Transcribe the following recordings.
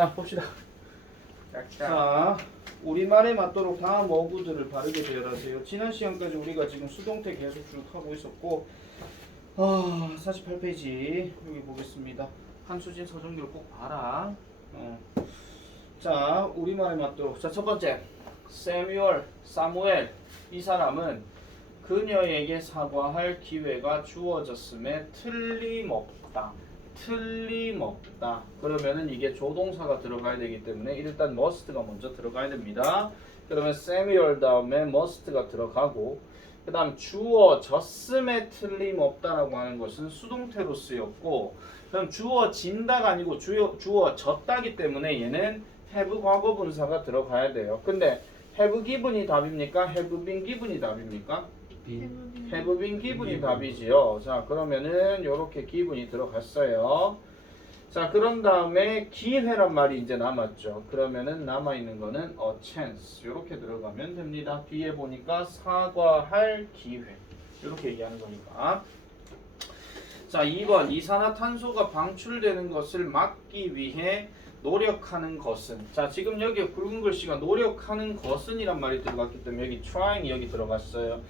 자 봅시다. 자 우리말에 맞도록 다음 어구들을 바르게 배열하세요. 지난 시간까지 우리가 지금 수동태 계속 쭉 하고 있었고 아 48페이지 여기 보겠습니다. 한수진 서정기를 꼭 봐라. 어. 자 우리말에 맞도록 자 첫 번째 세뮤얼 사무엘 이 사람은 그녀에게 사과할 기회가 주어졌음에 틀림없다. 틀림없다. 그러면은 이게 조동사가 들어가야 되기 때문에 일단 must가 먼저 들어가야 됩니다. 그러면 Samuel 다음에 must가 들어가고 그 다음 주어졌음에 틀림없다라고 하는 것은 수동태로 쓰였고 그럼 주어진다가 아니고 주어, 주어졌다기 때문에 얘는 have 과거 분사가 들어가야 돼요. 근데 have given이 답입니까? have been given이 답입니까? Have been given이 답이지요. 자 그러면은 요렇게 given이 들어갔어요. 자 그런 다음에 기회란 말이 이제 남았죠. 그러면은 남아 있는 거는 a chance 요렇게 들어가면 됩니다. 뒤에 보니까 사과할 기회 요렇게 얘기하는 거니까. 자 2번 이산화탄소가 방출되는 것을 막기 위해 노력하는 것은 자 지금 여기 굵은 글씨가 노력하는 것은이란 말이 들어갔기 때문에 여기 trying이 여기 들어갔어요.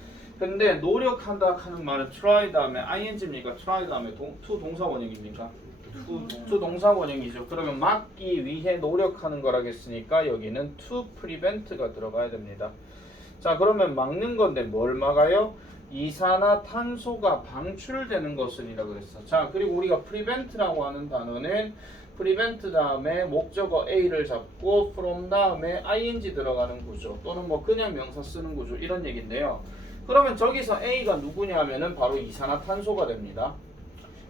근데 노력한다 하는 말은 try 다음에 ing입니까? try 다음에 동, to 동사 원형입니까? to, to 동사 원형이죠. 그러면 막기 위해 노력하는 거라겠으니까 여기는 to prevent가 들어가야 됩니다. 자 그러면 막는 건데 뭘 막아요? 이산화탄소가 방출되는 것은이라 그랬어. 자 그리고 우리가 prevent라고 하는 단어는 prevent 다음에 목적어 A를 잡고 from 다음에 ing 들어가는 구조 또는 뭐 그냥 명사 쓰는 구조 이런 얘기인데요. 그러면 저기서 A가 누구냐 하면은 바로 이산화탄소가 됩니다.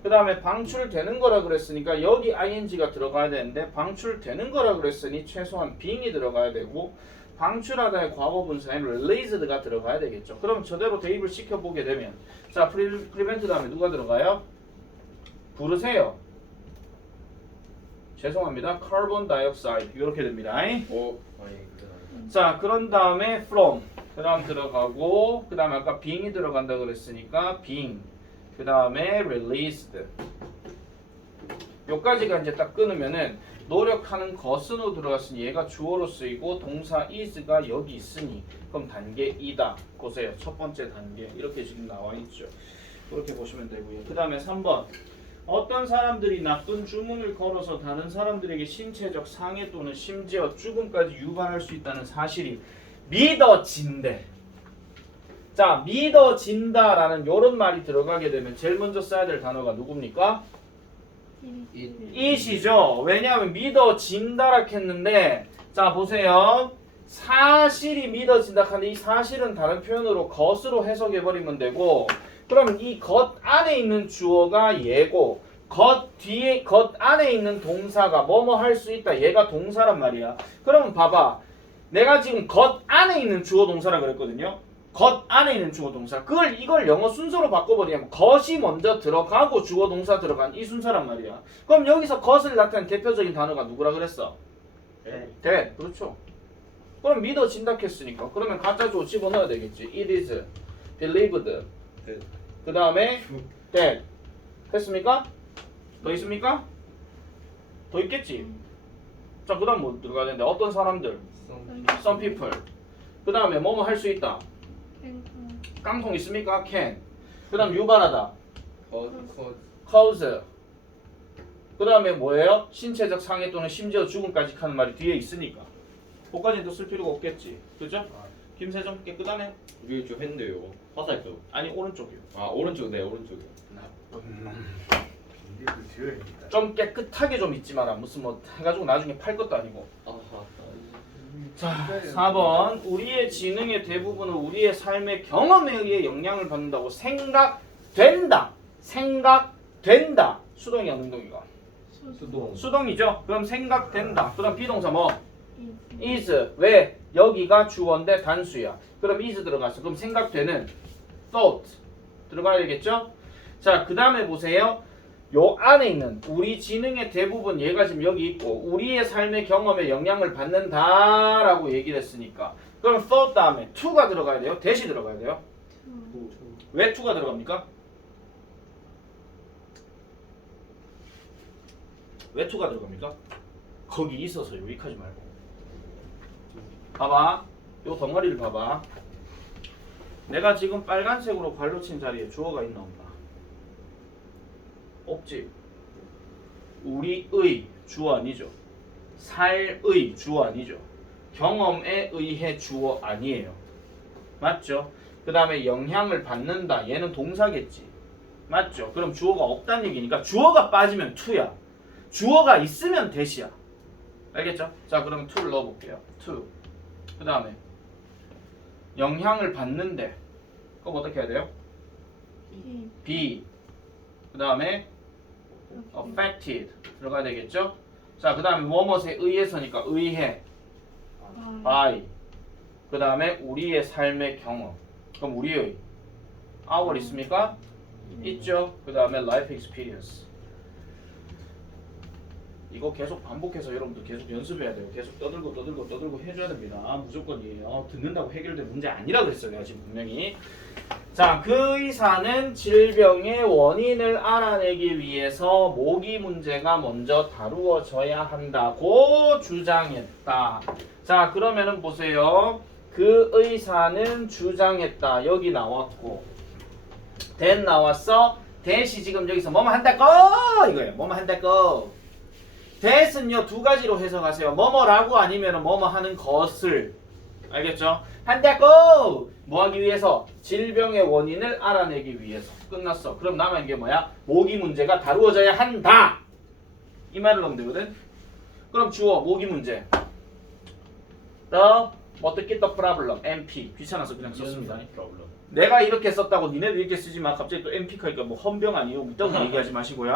그 다음에 방출되는 거라 그랬으니까 여기 ing가 들어가야 되는데 방출되는 거라 그랬으니 최소한 being이 들어가야 되고 방출하다의 과거 분사에는 released가 들어가야 되겠죠. 그럼 저대로 대입을 시켜보게 되면 자 prevent 다음에 누가 들어가요? 부르세요. 죄송합니다. carbon dioxide 이렇게 됩니다. 어, 아니 그건 자 그런 다음에 from 그 다음 들어가고 그 다음에 아까 being이 들어간다 그랬으니까 being 그 다음에 released. 요까지가 이제 딱 끊으면은 노력하는 것으로 들어갔으니 얘가 주어로 쓰이고 동사 is가 여기 있으니 그럼 단계 2다. 보세요. 첫 번째 단계. 이렇게 지금 나와 있죠. 그렇게 보시면 되고요. 그 다음에 3번. 어떤 사람들이 나쁜 주문을 걸어서 다른 사람들에게 신체적 상해 또는 심지어 죽음까지 유발할 수 있다는 사실이 믿어진대. 자, 믿어진다라는 요런 말이 들어가게 되면 제일 먼저 써야 될 단어가 누굽니까? 이시죠. 왜냐하면 믿어진다라 했는데 자 보세요. 사실이 믿어진다 하는데 이 사실은 다른 표현으로 것으로 해석해 버리면 되고 그러면 이 것 안에 있는 주어가 얘고 것 뒤에 것 안에 있는 동사가 뭐뭐 할 수 있다. 얘가 동사란 말이야. 그러면 봐봐. 내가 지금 것 안에 있는 주어 동사라 그랬거든요. 것 안에 있는 주어 동사. 그걸 이걸 영어 순서로 바꿔버리면 것이 먼저 들어가고 주어 동사 들어간 이 순서란 말이야. 그럼 여기서 것을 나타낸 대표적인 단어가 누구라 그랬어? that. 그렇죠. 그럼 믿어진다 했으니까. 그러면 가짜 주어 집어넣어야 되겠지. It is believed. that. 그 다음에 that. 됐습니까? 더 있습니까? 더 있겠지. 자, 그 다음 뭐 들어가야 되는데 어떤 사람들? Some Some people. 그 다음에 뭐뭐 할 수 있다. 깡통 있습니까? Can. 그 다음 유발하다. cause. 그 다음에 뭐예요? 신체적 상해 또는 심지어 죽음까지 하는 말이 뒤에 있으니까. 그까지도 쓸 필요가 없겠지. 그죠? 김세정 깨끗하네. 우리 좀 했는데요. 화살 쪽. 아니 오른쪽이요. 아 오른쪽 네 오른쪽이요. 좀 깨끗하게 좀 있지 마라. 무슨 뭐 해가지고 나중에 팔 것도 아니고. 자, 4번 우리의 지능의 대부분은 우리의 삶의 경험에 의해 영향을 받는다고 생각된다. 생각된다. 수동이야, 능동이가. 수동. 수동이죠. 그럼 생각된다. 그럼 비동사 뭐? is. 왜? 여기가 주어인데 단수야. 그럼 is 들어갔어. 그럼 생각되는 thought 들어가야 되겠죠? 자, 그 다음에 보세요. 요 안에 있는 우리 지능의 대부분 얘가 지금 여기 있고 우리의 삶의 경험에 영향을 받는다라고 얘기를 했으니까 그럼 thought 다음에 to가 들어가야 돼요? 대시 들어가야 돼요? 왜 to가 들어갑니까? 왜 to가 들어갑니까? 거기 있어서 유익하지 말고. 봐봐. 요 덩어리를 봐봐. 내가 지금 빨간색으로 발로 친 자리에 주어가 있나 없나? 없지. 우리의 주어 아니죠. 살의 주어 아니죠. 경험에 의해 주어 아니에요. 맞죠? 그 다음에 영향을 받는다. 얘는 동사겠지. 맞죠? 그럼 주어가 없다는 얘기니까 주어가 빠지면 to야. 주어가 있으면 대시야. 알겠죠? 자, 그럼 to를 넣어볼게요. to. 그 다음에 영향을 받는데 그럼 어떻게 해야 돼요? 이 be. 그 다음에 affected 들어가야 되겠죠? 자, 그 다음에 뭐뭇에 의해서니까 의해 아 by. 그 다음에 우리의 삶의 경험. 그럼 우리의 our 있습니까? 있죠. 그 다음에 life experience. 이거 계속 반복해서 여러분들 계속 연습해야 돼요. 계속 떠들고 떠들고 떠들고 해줘야 됩니다. 무조건이에요. 듣는다고 해결될 문제 아니라 그랬어요. 내가 지금 분명히. 자, 그 의사는 질병의 원인을 알아내기 위해서 모기 문제가 먼저 다루어져야 한다고 주장했다. 자, 그러면은 보세요. 그 의사는 주장했다. 여기 나왔고. 된 나왔어. 대시 지금 여기서 뭐뭐 한다고 이거예요. 뭐뭐 한다고. 대는요 두 가지로 해석하세요. 뭐뭐라고 아니면 뭐뭐 하는 것을 알겠죠? 한다고 뭐 하기 위해서 질병의 원인을 알아내기 위해서 끝났어. 그럼 남은 게 뭐야? 모기 문제가 다루어져야 한다. 이 말을 하면 되거든. 그럼 주어 모기 문제. The 어떻게 the problem MP 귀찮아서 그냥 썼습니다. 내가 이렇게 썼다고 니네도 이렇게 쓰지만 갑자기 또 MP 카니까 뭐 헌병 아니에요? 있다고 얘기하지 마시고요.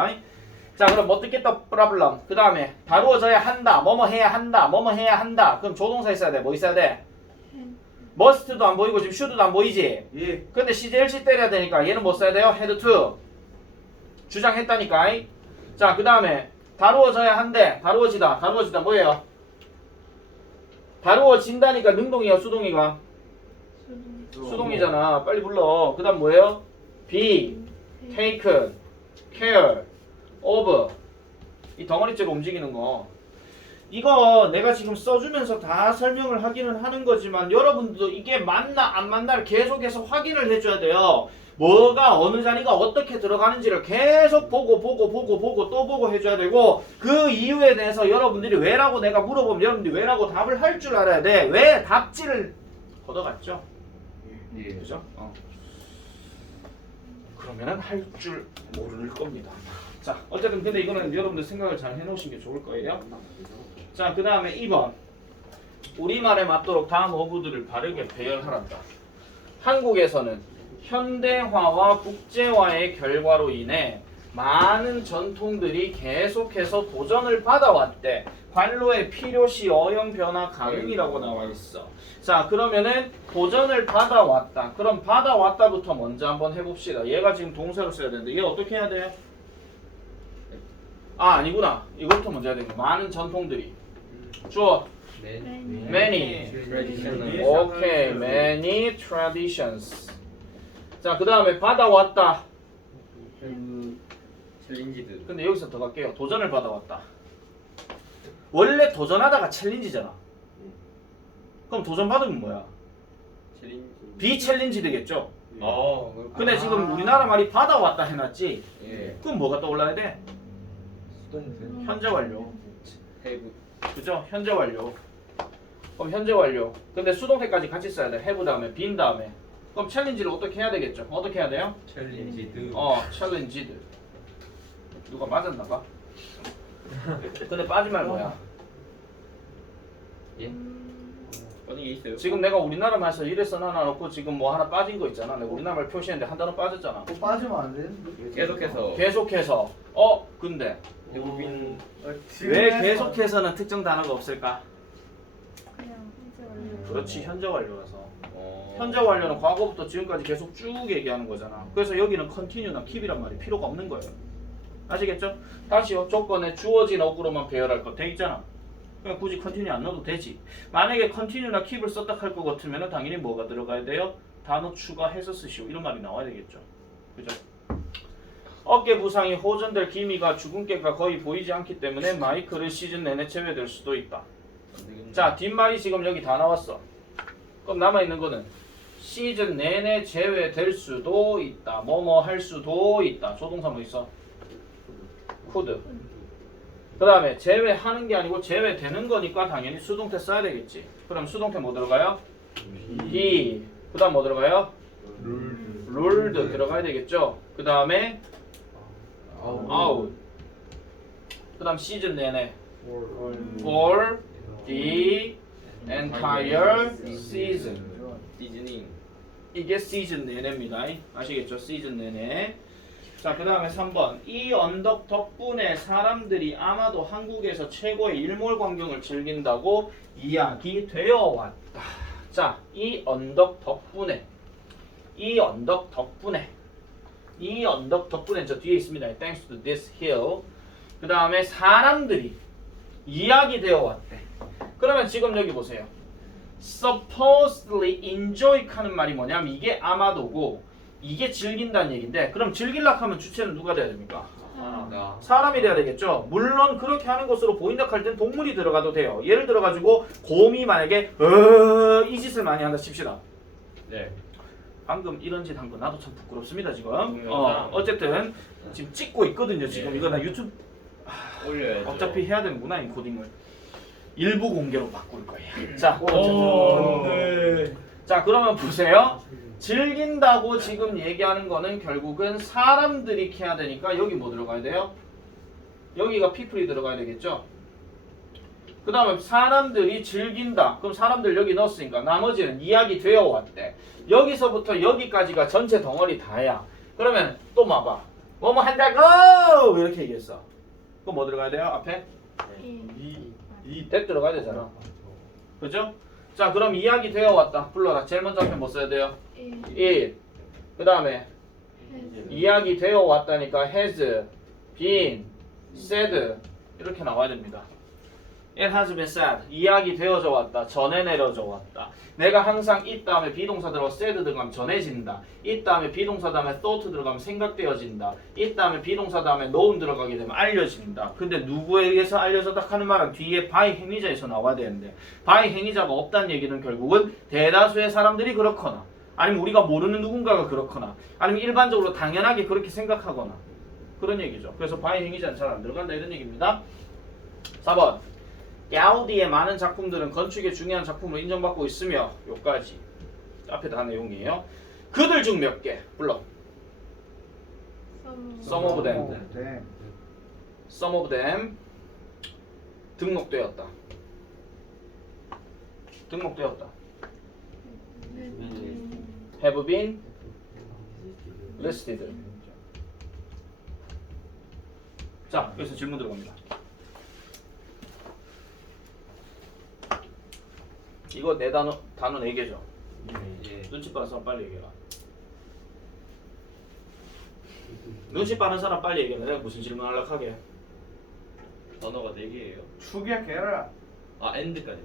자 그럼 어떻게 또 프라블럼. 그 다음에 다루어져야 한다. 뭐뭐 해야 한다. 뭐뭐 해야 한다. 그럼 조동사 있어야 돼 뭐 있어야 돼? must도 안 보이고 지금 should도 안 보이지? 예. 근데 CJLC 때려야 되니까 얘는 뭐 써야 돼요? had to. 주장했다니까. 자그 다음에 다루어져야 한대 다루어지다. 다루어지다. 뭐예요? 다루어진다니까 능동이야 수동이가. 수동 수동이잖아. 빨리 불러. 그 다음 뭐예요? be taken care of 이 덩어리째로 움직이는 거 이거 내가 지금 써주면서 다 설명을 하기는 하는 거지만 여러분도 이게 맞나 안 맞나를 계속해서 확인을 해줘야 돼요 뭐가 어느 자리가 어떻게 들어가는지를 계속 보고 보고 보고 보고 또 보고 해줘야 되고 그 이유에 대해서 여러분들이 왜라고 내가 물어보면 여러분들이 왜라고 답을 할 줄 알아야 돼 왜 답지를 걷어갔죠 예. 그죠? 어. 그러면은 할 줄 모를 겁니다. 자, 어쨌든 근데 이거는 여러분들 생각을 잘 해놓으신 게 좋을 거예요. 자, 그 다음에 2번. 우리말에 맞도록 다음 어구들을 바르게 배열하란다. 한국에서는 현대화와 국제화의 결과로 인해 많은 전통들이 계속해서 도전을 받아왔대. 관로의 필요시 어용 변화 가능이라고 나와 있어. 자, 그러면은 도전을 받아왔다. 그럼 받아왔다부터 먼저 한번 해봅시다. 얘가 지금 동사로 써야 되는데 얘 어떻게 해야 돼? 아, 아니구나. 이것부터 먼저 해야 되는 많은 전통들이. 주어. Many. 오케이. Many traditions. 자, 그 다음에 받아왔다. 그 챌린지드. 근데 여기서 더 갈게요. 도전을 받아왔다. 원래 도전하다가 챌린지잖아. 그럼 도전 받으면 뭐야? 챌린지. 비챌린지 되겠죠? 아. 근데 지금 우리나라 말이 받아왔다 해놨지? 예. 그럼 뭐가 떠올라야 돼? 현재 완료. 해부. 그죠? 현재 완료. 그럼 현재 완료. 근데 수동태까지 같이 써야 돼. have 다음에 빈 다음에. 그럼 챌린지를 어떻게 해야 되겠죠? 어떻게 해야 돼요? 챌린지드. 어, challenged. 누가 맞았나 봐. 근데 빠진 말 뭐야? 예. 어디 게 있어요? 지금 내가 우리나라 말에서 이래서 하나 놓고 지금 뭐 하나 빠진 거 있잖아. 내가 우리나라 말 표시했는데 한 단어 빠졌잖아. 또 빠지면 안 되는데. 계속해서 계속해서. 어, 근데 외국인 왜 계속해서는 특정 단어가 없을까? 그냥 현재 완료. 그렇지, 현재 완료라서. 어. 현재 완료는 과거부터 지금까지 계속 쭉 얘기하는 거잖아. 그래서 여기는 continue나 keep이란 말이 필요가 없는 거예요. 아시겠죠? 다시요. 조건에 주어진 어구로만 배열할 거 돼 있잖아. 그냥 굳이 continue 안 넣어도 되지. 만약에 continue나 keep을 썼다 할 것 같으면 당연히 뭐가 들어가야 돼요? 단어 추가해서 쓰시오. 이런 말이 나와야 되겠죠. 그죠? 어깨 부상이 호전될 기미가 주근깨가 거의 보이지 않기 때문에 마이크를 시즌 내내 제외될 수도 있다. 자 뒷말이 지금 여기 다 나왔어. 그럼 남아 있는 거는 시즌 내내 제외될 수도 있다. 뭐뭐 할 수도 있다. 조동사 뭐 있어? could. 그 다음에 제외하는 게 아니고 제외되는 거니까 당연히 수동태 써야 되겠지. 그럼 수동태 뭐 들어가요? he. 그 다음 뭐 들어가요? ruled 들어가야 되겠죠. 그 다음에 out. 그 다음 시즌 내내 for the entire season. 시즈닝. 이게 시즌 내내입니다. 아시겠죠? 시즌 내내. 자, 그 다음에 3번. 이 언덕 덕분에 사람들이 아마도 한국에서 최고의 일몰 광경을 즐긴다고 이야기되어 왔다. 자, 이 언덕 덕분에. 이 언덕 덕분에. 이 언덕 덕분에 저 뒤에 있습니다. Thanks to this hill. 그 다음에 사람들이 이야기 되어 왔대. 그러면 지금 여기 보세요. supposedly enjoy 하는 말이 뭐냐면 이게 아마도고 이게 즐긴다는 얘기인데 그럼 즐길락 하면 주체는 누가 돼야 됩니까? 나. 사람이 돼야 되겠죠. 물론 그렇게 하는 것으로 보인다 할 땐 동물이 들어가도 돼요. 예를 들어 가지고 곰이 만약에 어, 이 짓을 많이 한다 칩시다. 네. 방금 이런 짓 한 거 나도 참 부끄럽습니다 지금. 동영상. 어, 어쨌든 지금 찍고 있거든요. 지금 네. 이거 나 유튜브 올려야죠. 어차피 해야 되는구나 이 코딩을. 일부 공개로 바꿀 거예요. 자, 오, 어쨌든. 네. 자 그러면 보세요. 즐긴다고 지금 얘기하는 거는 결국은 사람들이 해야 되니까 여기 뭐 들어가야 돼요? 여기가 people이 들어가야 되겠죠? 그 다음에 사람들이 즐긴다. 그럼 사람들 여기 넣었으니까 나머지는 이야기 되어 왔대. 여기서부터 여기까지가 전체 덩어리 다야. 그러면 또 봐봐. 뭐뭐 한다고 이렇게 얘기했어. 그럼 뭐 들어가야 돼요? 앞에? 이 that 들어가야 되잖아. 그죠? 자 그럼 이야기 되어 왔다. 불러라. 제일 먼저 앞에 뭐 써야 돼요? 이 it. 그 다음에 이야기 되어 왔다니까 has been said 이렇게 나와야 됩니다. It has been said. 이야기 되어져 왔다. 전해 내려져 왔다. 내가 항상 이 다음에 비동사 들어가 said 들어가면 전해진다. 이 다음에 비동사 다음에 thought 들어가면 생각되어진다. 이 다음에 비동사 다음에 known 들어가게 되면 알려진다. 근데 누구에 의해서 알려졌다 하는 말은 뒤에 by 행위자에서 나와야 되는데 by 행위자가 없다는 얘기는 결국은 대다수의 사람들이 그렇거나 아니면 우리가 모르는 누군가가 그렇거나 아니면 일반적으로 당연하게 그렇게 생각하거나 그런 얘기죠. 그래서 by 행위자는 잘 안 들어간다 이런 얘기입니다. 4번 야우디의 많은 작품들은 건축의 중요한 작품으로 인정받고 있으며 요까지 앞에 다 내용이에요. 그들 중 몇 개 불러 some of them. 네. Some of them 등록되었다. 등록되었다. Have been listed. 자, 여기서 질문 들어갑니다. 이거 네 단어 단어 네 개죠. 예. 눈치 빠른 사람 빨리 얘기해라. 눈치 빠른 사람 빨리 얘기해. 내가 무슨 질문 하려고 하게. 단어가 네 개예요. 축약해라. 아 엔드까지.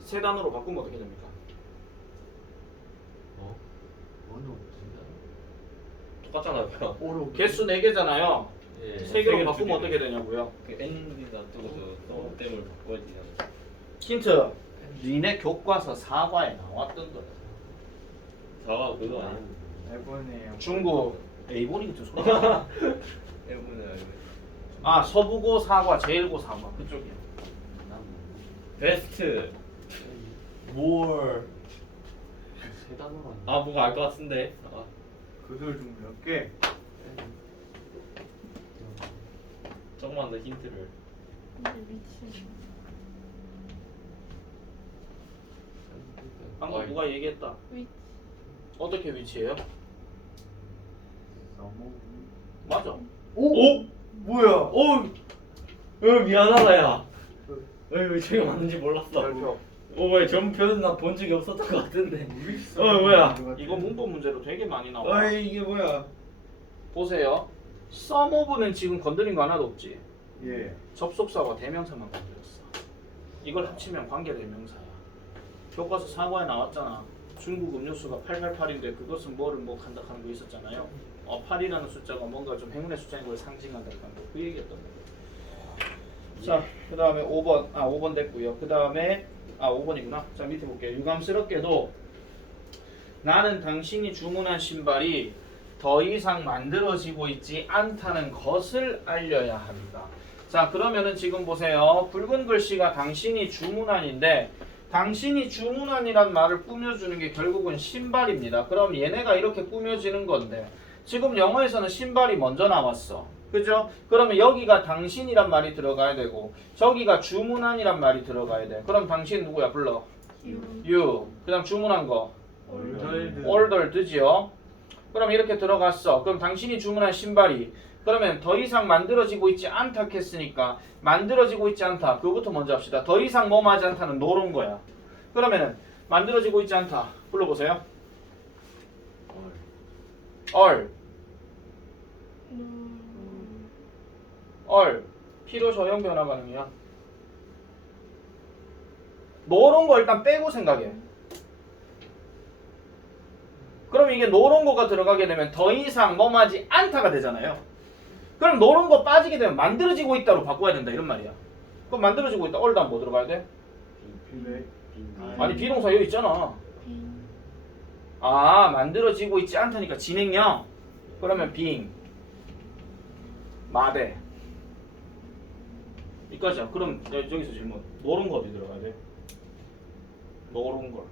세 단어로 바꾸면 어떻게 됩니까? 어? 뭔 똑같잖아요. 오로 개수 네 개잖아요. 예. 세 개로 바꾸면 어떻게 되냐고요? 그 엔드가 뜨고서 또 땜을 바꿔야지. 힌트. 니네 교과서 사과에 나왔던 거야. 사과 그거 아니야? 대본이에요. 중국 A본이 그 소리야. 일본은 알고. 아 서부고 사과, 제일고 사과 그쪽이야. 베스트. 뭘? 세 단어만. 아 뭔가 알 것 같은데. 아, 그들 중 몇 개? 조금만 더 힌트를. 근데 위치 방금 어이. 누가 얘기했다. 위치 어떻게 위치해요? 너무. 맞아. 오? 뭐야? 오, 어, 미안하다 야. 왜 저게 맞는지 몰랐어. 별표. 오 왜 전표는 나본 적이 없었던 것 같은데. 어 어, 뭐야? 이거 문법 문제로 되게 많이 나와. 어이 이게 뭐야? 보세요. 썸오브는 지금 건드린 거 하나도 없지. 예. 접속사와 대명사만 건드렸어. 이걸 합치면 관계 대명사야. 교과서 사과에 나왔잖아. 중국 음료수가 888인데 그것은 뭐를 뭐 한다 하는 거 있었잖아요. 어, 8이라는 숫자가 뭔가 좀 행운의 숫자인 걸 상징한다는 거그 얘기였던 거예요. 자, 그 다음에 5번, 아 5번 됐고요. 그 다음에 아 5번이구나. 자 밑에 볼게요. 유감스럽게도 나는 당신이 주문한 신발이 더 이상 만들어지고 있지 않다는 것을 알려야 합니다. 자, 그러면은 지금 보세요. 붉은 글씨가 당신이 주문한인데 당신이 주문한이란 말을 꾸며주는 게 결국은 신발입니다. 그럼 얘네가 이렇게 꾸며지는 건데 지금 영어에서는 신발이 먼저 나왔어. 그죠? 그러면 여기가 당신이란 말이 들어가야 되고 저기가 주문한이란 말이 들어가야 돼. 그럼 당신 누구야? 불러. 유. you. 그다음 주문한 거. ordered지요. 그럼 이렇게 들어갔어. 그럼 당신이 주문한 신발이 그러면 더 이상 만들어지고 있지 않다 했으니까 만들어지고 있지 않다. 그거부터 먼저 합시다. 더 이상 뭐하지 않다는 노른 거야. 그러면은 만들어지고 있지 않다. 불러보세요. 얼, 노. 얼. 필요 저형 변화 반응이야. 노른 거 일단 빼고 생각해. 그럼 이게 노른 거가 들어가게 되면 더 이상 뭐하지 않다가 되잖아요. 그럼 노른 거 빠지게 되면 만들어지고 있다로 바꿔야 된다 이런 말이야. 그럼 만들어지고 있다. 얼 다음 뭐 들어가야 돼? 네. 아니 비동사 여기 있잖아. 빈. 아 만들어지고 있지 않다니까 진행형. 그러면 being 마대 이까지야. 그럼 여- 여기서 질문. 노른 거 어디 들어가야 돼? 노른 걸.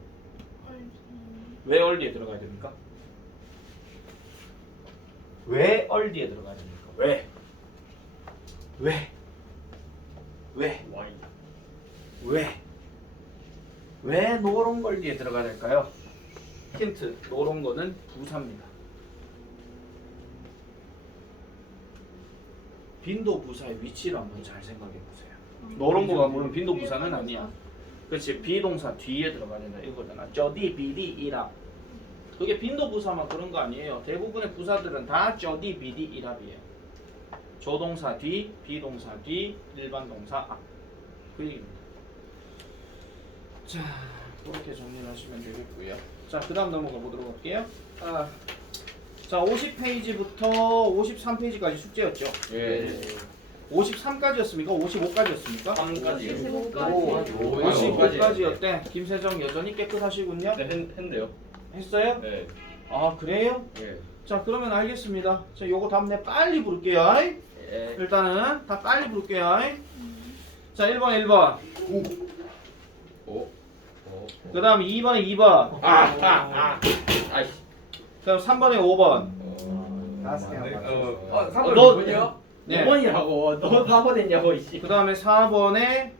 왜 얼디에 들어가야 됩니까? 왜 얼디에 들어가야 됩니까? 왜? 왜? 왜? 왜? 왜 노란 걸 뒤에 들어가야 될까요? 힌트, 노란 거는 부사입니다. 빈도 부사의 위치를 한번 잘 생각해 보세요. 노란 거가 물론 빈도 부사는 아니야. 그렇지 비동사 뒤에 들어가야 된다 이거잖아. 저디 비디 이랍. 그게 빈도 부사만 그런 거 아니에요. 대부분의 부사들은 다 저디 비디 이랍이에요. 조동사 뒤, 비동사 뒤, 일반 동사 앞. 그 얘기입니다. 자, 그렇게 정리를 하시면 되겠고요. 자, 그 다음 넘어가 보도록 할게요. 아, 자, 50페이지부터 53페이지까지 숙제였죠. 예. 53까지였습니까? 55까지였습니까? 3까지. 55까지. 55까지였대. 김세정 여전히 깨끗하시군요. 네, 했, 했네요. 했어요? 네. 아, 그래요? 예. 자, 그러면 알겠습니다. 자, 요거 다음 내 빨리 부를게요. 예. 일단은 다 빨리 부를게요. 자, 1번, 1번. 오. 오. 그 다음 2번에 2번. 아, 아, 아. 아이씨. 그 다음 3번에 5번. 다섯 개 네. 맞췄어. 어, 어, 어, 너 뭐냐? 네. 5번이라고. 너 4번 했냐고 이씨. 그 다음에 4번에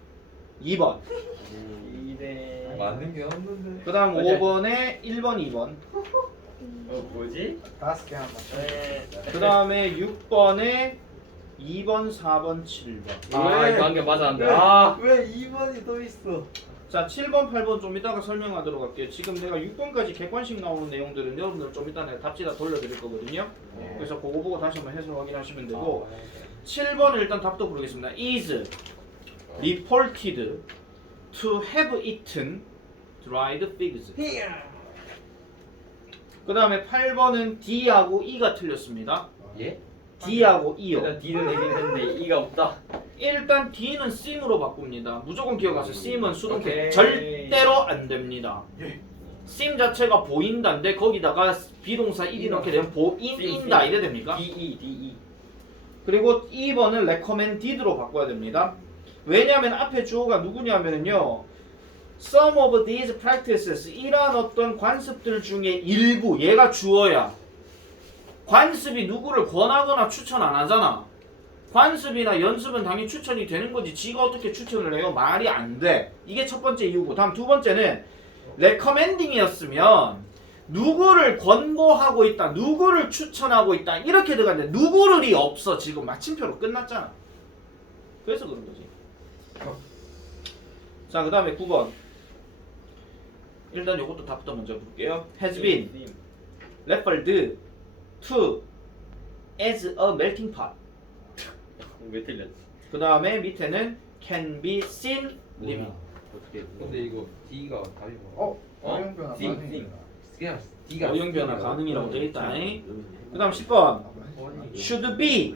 2번. 이래. 맞는 게 없는데. 그 다음 맞아요. 5번에 1번, 2번. 어, 뭐지? 다섯. 네. 그 다음에 6번에 2번, 4번, 7번. 아, 이거 한 개 맞았는데. 아. 왜 2번이 또 있어? 자, 7번, 8번 좀 이따가 설명하도록 할게요. 지금 내가 6번까지 객관식 나오는 내용들은 여러분들 좀 이따 내가 답지 다 돌려드릴 거거든요. 그래서 그거 보고 다시 한번 해설 확인하시면 되고 7번을 일단 답도 부르겠습니다. is reported to have eaten dried figs. 그 다음에 8번은 D하고 E가 틀렸습니다. 예? D하고 E요. 일단 D는 얘기는 했는데 E가 없다. 일단 D는 sim으로 바꿉니다. 무조건 기억하세요. sim은 수동태 오케이. 절대로 안 됩니다. sim 자체가 보인다인데 거기다가 비동사 1이 넣게 되면 보인다 이래 됩니까? D E D E. 그리고 2번은 recommended로 바꿔야 됩니다. 왜냐하면 앞에 주어가 누구냐면요. Some of these practices 이러한 어떤 관습들 중에 일부 얘가 주어야. 관습이 누구를 권하거나 추천 안 하잖아. 관습이나 연습은 당연히 추천이 되는 거지. 지가 어떻게 추천을 해요? 말이 안 돼. 이게 첫 번째 이유고. 다음 두 번째는 recommending이었으면 누구를 권고하고 있다, 누구를 추천하고 있다 이렇게 들어갔는데 누구를이 없어 지금 마침표로 끝났잖아. 그래서 그런 거지. 자, 그 다음에 9번. 일단 이것도 답부터 먼저 볼게요. Has been referred to as a melting pot. 왜 틀렸지? 그 다음에 밑에는 can be seen living. 어떻게? 근데 이거 D가 답이 뭐야? 어? 어? 화용변화 심, 맞는 심. 거야. 그냥 D가 어용 변화 가능이라고 돼 있다. 그 다음 10번 should be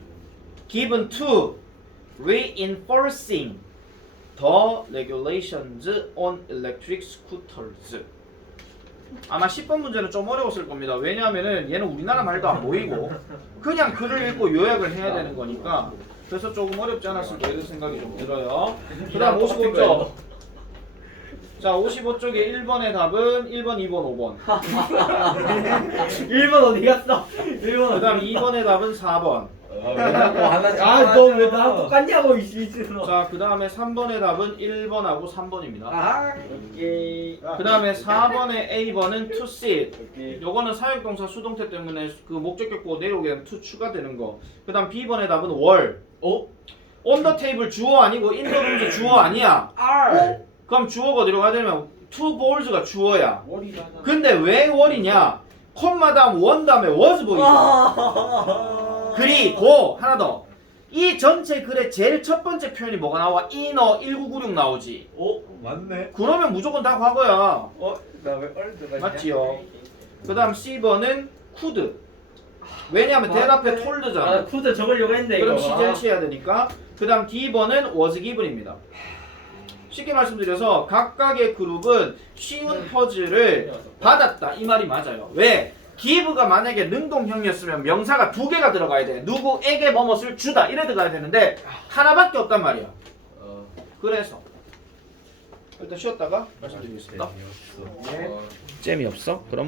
given to reinforcing the regulations on electric scooters. 아마 10번 문제는 좀 어려웠을 겁니다. 왜냐하면은 얘는 우리나라 말도 안 보이고 그냥 글을 읽고 요약을 해야 되는 거니까 그래서 조금 어렵지 않았을까 이런 생각이 좀 들어요. 그다음 55쪽. 자, 55쪽에 1번의 답은 1번, 2번, 5번. 1번 어디 갔어? 1번 그다음 2번의 답은 4번. 아너 왜 나랑 똑같냐고 이 실수로 자, 그 다음에 3번의 답은 1번하고 3번입니다. 아 오케이 그 다음에 4번의 A번은 to sit. 요거는 사역동사 수동태 때문에 그 목적격 보고 내려오게 되면 to 추가되는 거. 그 다음 B번의 답은 월. 어? on the table 주어 아니고 in the room 주어 아니야. R 그럼 주어가 어디로 가야 되면 two balls가 주어야. 월이잖아 근데 왜 월이냐? 콤마 다음 원 다음에 was 보이죠. 그리고 하나 더. 이 전체 글의 제일 첫 번째 표현이 뭐가 나와? in어 1996 나오지. 어 맞네 그러면 무조건 다 과거야. 어 나 왜 얼드 맞지요? 그 다음 C번은 could. 왜냐하면 대답에 아 told잖아. 쿠드 적으려고 했는데 그럼 이거 시제시 해야 되니까. 그 다음 D번은 was given입니다. 쉽게 말씀드려서 각각의 그룹은 쉬운 퍼즐을 받았다 이 말이 맞아요. 왜? Give가 만약에 능동형이었으면 명사가 두 개가 들어가야 돼. 누구에게 뭐뭇을 주다 이래 들어가야 되는데 하나밖에 없단 말이야. 그래서 일단 쉬었다가 말씀드리겠습니다. 예. 재미없어? 그럼